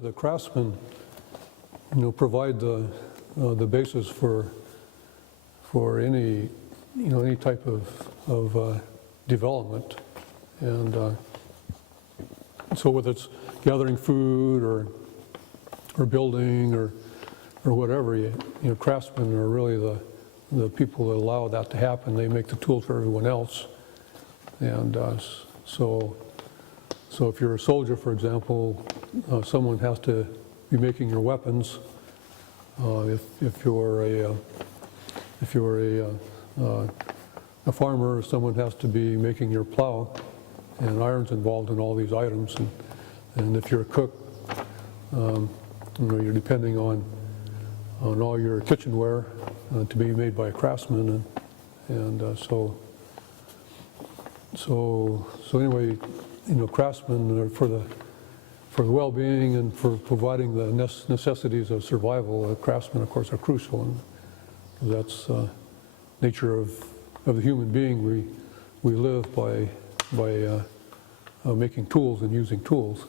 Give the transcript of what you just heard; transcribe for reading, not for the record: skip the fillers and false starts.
the craftsmen, provide the basis for any any type of development, and so whether it's gathering food or building or whatever, craftsmen are really the people that allow that to happen. They make the tools for everyone else, and so if you're a soldier, for example, someone has to be making your weapons. If you're a farmer, someone has to be making your plow, and iron's involved in all these items. And if you're a cook, you're depending on all your kitchenware to be made by a craftsman, and so anyway, craftsmen are for the well-being and for providing the necessities of survival. Craftsmen, of course, are crucial, and that's nature of the human being. We live by making tools and using tools.